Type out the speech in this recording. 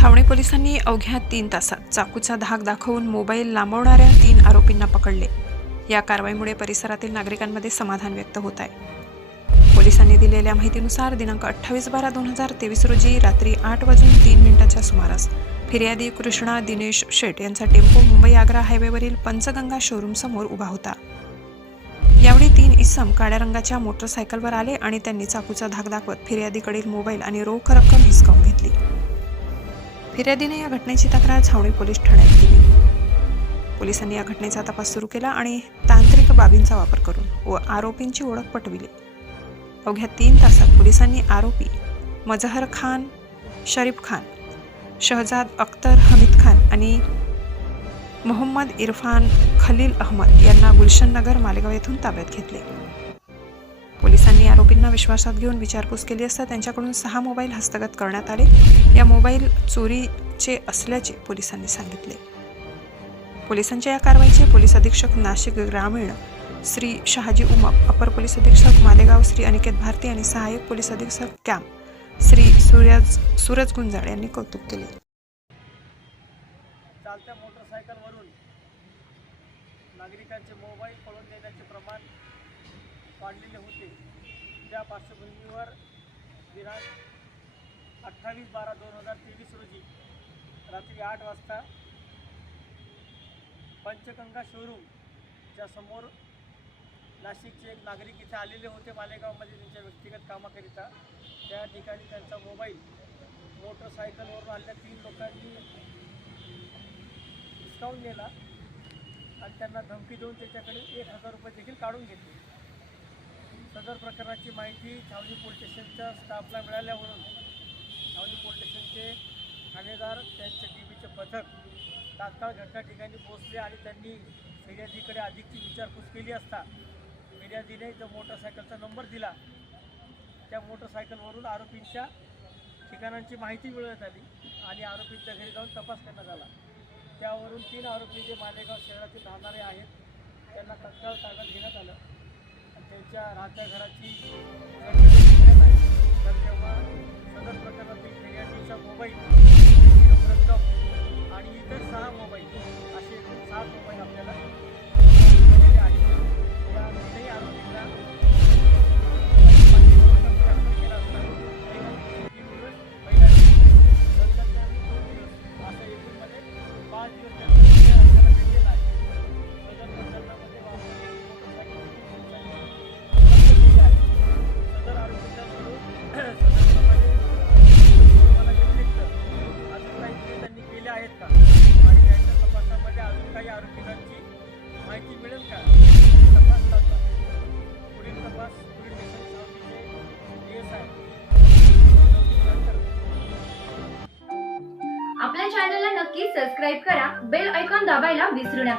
छावणी पोलिसांनी अवघ्या 3 तासात चाकूचा धाक दाखवून मोबाईल लांबवणाऱ्या 3 आरोपींना पकडले। या कारवाईमुळे परिसरातील नागरिकांमध्ये समाधान व्यक्त होत आहे। पोलिसांनी दिलेल्या माहितीनुसार दिनांक 28/12/2023 रोजी रात्री 8:03 सुमारास फिर्यादी कृष्णा दिनेश शेट यांचा टेम्पो मुंबई आग्रा हायवेवरील पंचगंगा शोरूम समोर उभा होता। यावेळी 3 इसम काळ्या रंगाच्या मोटरसायकलवर आले आणि त्यांनी चाकूचा धाक दाखवत फिर्यादीकडील मोबाईल आणि रोख रक्कम हिसकावून घेतली। फिर्यादीने या घटनेची तक्रार छावणी पोलीस ठाण्यात दिली। पोलिसांनी या घटनेचा तपास सुरू केला आणि तांत्रिक बाबींचा वापर करून व आरोपींची ओळख पटविली। अवघ्या 3 तासात पोलिसांनी आरोपी मजहर खान, शरीफ खान, शहजाद अख्तर हमीद खान आणि मोहम्मद इरफान खलील अहमद यांना गुलशन नगर मालेगाव येथून ताब्यात घेतले। पोलिसांनी आरोपींना विश्वासात घेऊन विचारपूस केली असता त्यांच्याकडून 6 मोबाईल हस्तगत करण्यात आले। या मोबाईल चोरीचे असल्याचे पोलिसांनी सांगितले। पोलिसांच्या या कारवाईचे पोलीस अधीक्षक नाशिक ग्रामीण श्री शहाजी उमप, अपर पोलीस अधीक्षक मालेगाव श्री अनिकेत भारती आणि सहाय्यक पोलीस अधीक्षक कॅम्प श्री सूरज गुंजाळ यांनी कौतुक केले। चालत्या मोटरसायकलवरून नागरिकांचे मोबाईल पळून देण्याचे प्रमाण वाढलेले होते। त्या पार्श्वभूमीवर दिनांक 28/12/2023 रोजी रात्री 8 वाजता पंचगंगा शोरूमच्या समोर नाशिकचे एक नागरिक इथे आलेले होते मालेगावमध्ये त्यांच्या व्यक्तिगत कामाकरिता। त्या ठिकाणी त्यांचा मोबाईल मोटरसायकलवरून आलेल्या 3 लोकांनी हिसकावून नेला आणि त्यांना धमकी देऊन त्याच्याकडे 1000 रुपये देखील काढून घेतले। सदर प्रकरणाची माहिती छावणी पोलीस स्टेशनच्या स्टाफला मिळाल्यावरून छावणी पोलीस स्टेशनचे ठाणेदार त्यांचे टीव्हीचे पथक तात्काळ घटना ठिकाणी पोहोचले आणि त्यांनी फिर्यादीकडे अधिकची विचारपूस केली असता फिर्यादीने जो मोटरसायकलचा नंबर दिला त्या मोटरसायकलवरून आरोपींच्या ठिकाणांची माहिती मिळवण्यात आली आणि आरोपींच्या घरी जाऊन तपास करण्यात आला। त्यावरून 3 आरोपी जे मालेगाव शहरातील राहणारे आहेत त्यांना तत्काळ ताब्यात घेण्यात आलं आणि त्यांच्या राहत्या घराची घेण्यात आली। तर तेव्हा सदर प्रकरणातील फिर्यादीचा मोबाईल, रक्कम आणि इतर 6 मोबाईल असे एकूण 7 मोबाईल आपल्याला मिळालेले आहेत। या 3 आरोपींना केला असता पहिल्या नंतर त्यांनी 2 दिवस असं एकूणमध्ये 5 दिवस त्यांचा आपल्याला भेटलेला आहे। सदर प्रकरणामध्ये सदर आरोपींच्याकडून सदरप्रमाणे मला व्यतिरिक्त अजून काही त्यांनी केले आहेत का आणि त्यांच्या तपासामध्ये अजून काही आरोपींची माहिती मिळेल का तपास चालला। पुढील तपास पुढील स्टेशन छावणीचे DSI आपल्या चॅनलला नक्की सबस्क्राइब करा, बेल आयकॉन दाबायला विसरू नका।